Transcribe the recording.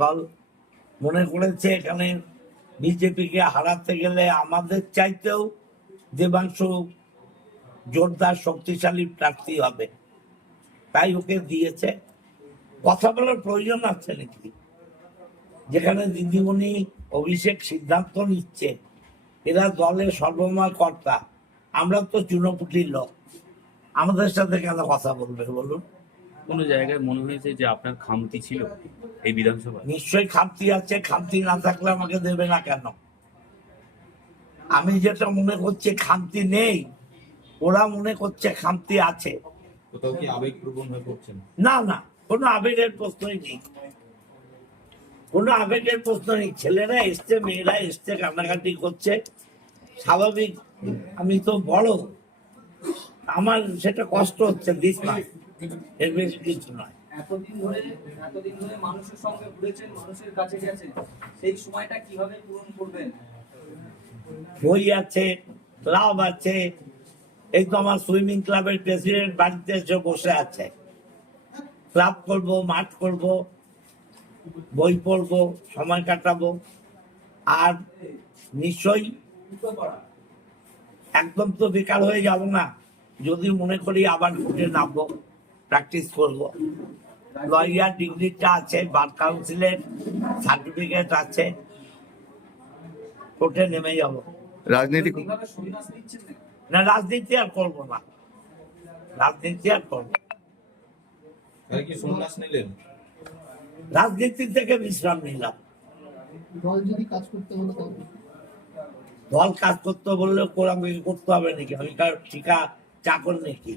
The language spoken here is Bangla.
দল মনে করেছে এখানে বিজেপিকে হারাতে গেলে আমাদের চাইতেও দেবাংশু জোরদার শক্তিশালী প্রার্থী হবে, তাই ওকে দিয়েছে। কথা বলার প্রয়োজন আছে নাকি? যেখানে দিদিমণি অভিষেক সিদ্ধান্ত নিচ্ছে, এরা দলের সর্বময় কর্তা, আমরা তো চুনোপুটির লোক, আমাদের সাথে কেন কথা বলবে বলুন? কোনো জায়গায় মনে হয়েছে যে আপনার খামতি ছিল এই বিধানসভায়? নিশ্চয়ই খামতি আছে, খামতি না থাকলে আমাকে দেবে না কেন? আমি যেটা মনে করছি খামতি নেই, ওরা মনে করছে খামতি আছে। কোথাও কি আবেগপ্রবণ হয়ে পড়ছেন? না না, কোনো আবেগের প্রশ্নই নেই, কোনো আবেগের প্রশ্ন নেই। ছেলেরা এসছে, মেয়েরা এসছে, কান্নাকাটি করছে, স্বাভাবিক। আমি তো বড়, আমার সেটা কষ্ট হচ্ছে, দিস না, এর বেশি কিছু নয়। এতদিন ধরে মানুষের সঙ্গে ঘুরেছেন, মানুষের কাছে গেছেন, সেই সময়টা কিভাবে পূরণ করবেন? বই আছে, ক্লাব আছে, এই তো আমার সুইমিং ক্লাবের প্রেসিডেন্ট বাড়িতে এসে বসে আছে। ক্লাব করব, মাঠ করব, বই পড়বো, সময় কাটাবো, আর নিশ্চয়ই একদম তো বেকার হয়ে যাব না। যদি মনে করি আবার কোর্টে নামবো, প্র্যাকটিস করব। লয়ার ডিগ্রিটা আছে, বার কাউন্সিলের সার্টিফিকেট আছে, কোর্টে নেমে যাব। রাজনীতি কিভাবে সন্ন্যাস নিচ্ছেন না? না, রাজনীতি আর করবো না, রাজনীতি আর করবো না। তাহলে কি সন্ন্যাস নিলেন? রাজনীতি থেকে বিশ্রাম নিলাম। দল যদি কাজ করতে হলো তবে দল কাজ করতে বললে করতে হবে নাকি? আমি কার ঠিকা চাকর নাকি?